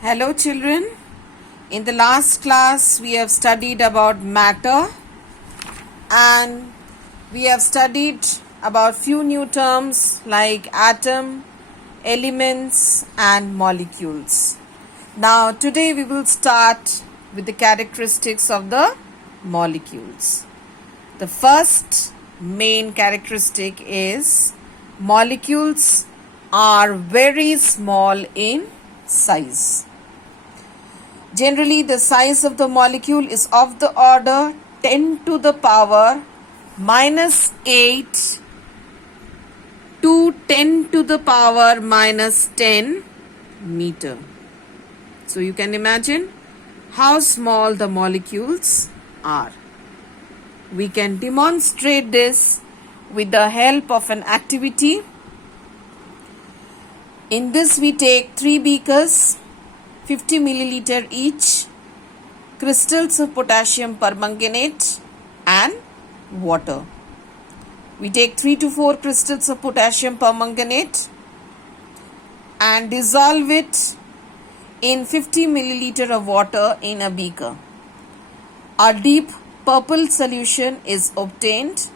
Hello children, in the last class we have studied about matter and we have studied about few new terms like atom, elements and molecules. Now today we will start with the characteristics of the molecules. The first main characteristic is molecules are very small in size. Generally, the size of the molecule is of the order 10 to the power minus 8 to 10 to the power minus 10 meter. So you can imagine how small the molecules are. We can demonstrate this with the help of an activity. In this we take 3 beakers, 50 milliliter each, crystals of potassium permanganate and water. We take 3 to 4 crystals of potassium permanganate and dissolve it in 50 milliliter of water in a beaker. A deep purple solution is obtained.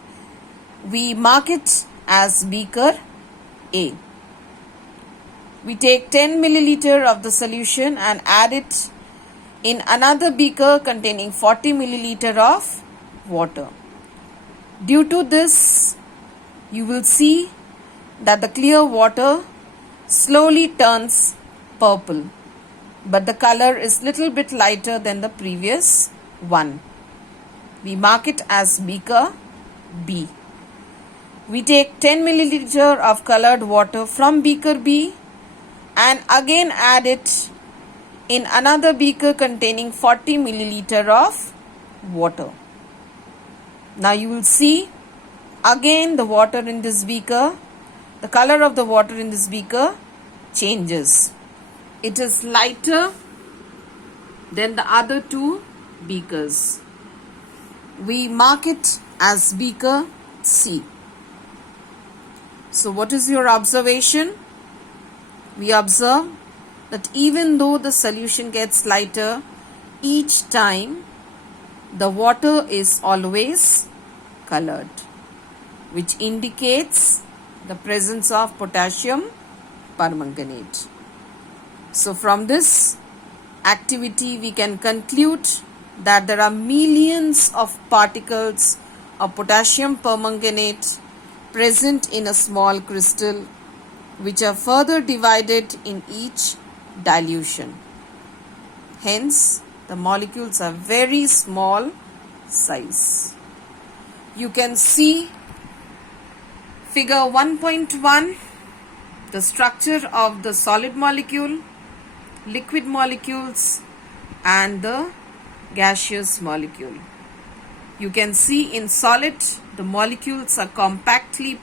We mark it as beaker A. We take 10 milliliter of the solution and add it in another beaker containing 40 milliliter of water. Due to this, you will see that the clear water slowly turns purple, but the color is little bit lighter than the previous one. We mark it as beaker B. We take 10 milliliter of colored water from beaker B and again add it in another beaker containing 40 milliliter of water. Now you will see again the water in this beaker, the color of the water in this beaker changes. It is lighter than the other two beakers. We mark it as beaker C. So what is your observation? We observe that even though the solution gets lighter each time, the water is always colored, which indicates the presence of potassium permanganate. So from this activity we can conclude that there are millions of particles of potassium permanganate present in a small crystal, which are further divided in each dilution. Hence, the molecules are very small size. You can see figure 1.1, the structure of the solid molecule, liquid molecules and the gaseous molecule. You can see in solid the molecules are compactly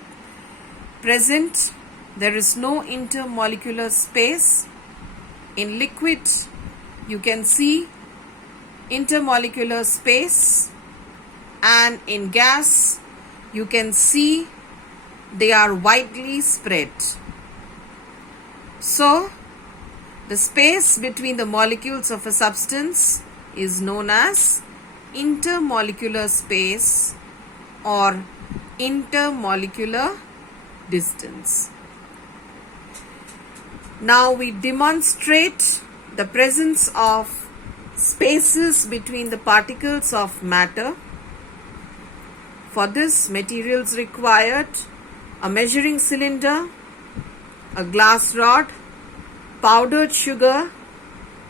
present. There is no intermolecular space. In liquid, you can see intermolecular space, and in gas, you can see they are widely spread. So, the space between the molecules of a substance is known as intermolecular space or intermolecular distance. Now we demonstrate the presence of spaces between the particles of matter. For this, materials required a measuring cylinder, a glass rod, powdered sugar,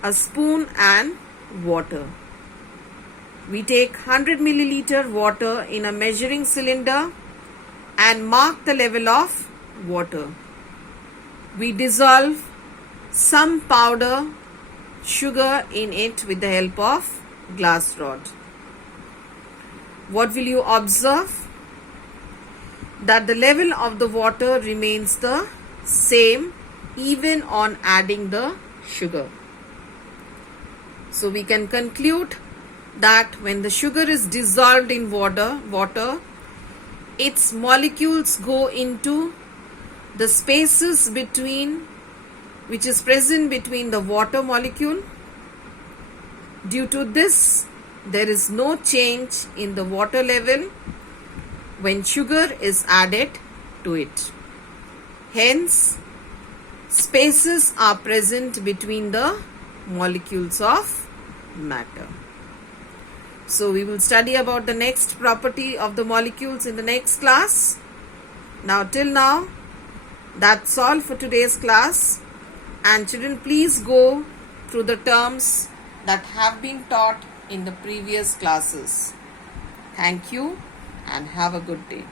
a spoon and water. We take 100 milliliter water in a measuring cylinder and mark the level of water. We dissolve some powder sugar in it with the help of glass rod. What will you observe? That the level of the water remains the same even on adding the sugar. So we can conclude that when the sugar is dissolved in water, its molecules go into the spaces between which is present between the water molecule. Due to this, there is no change in the water level when sugar is added to it. Hence, spaces are present between the molecules of matter. So we will study about the next property of the molecules in the next class. Now till now, that's all for today's class. And children, please go through the terms that have been taught in the previous classes. Thank you and have a good day.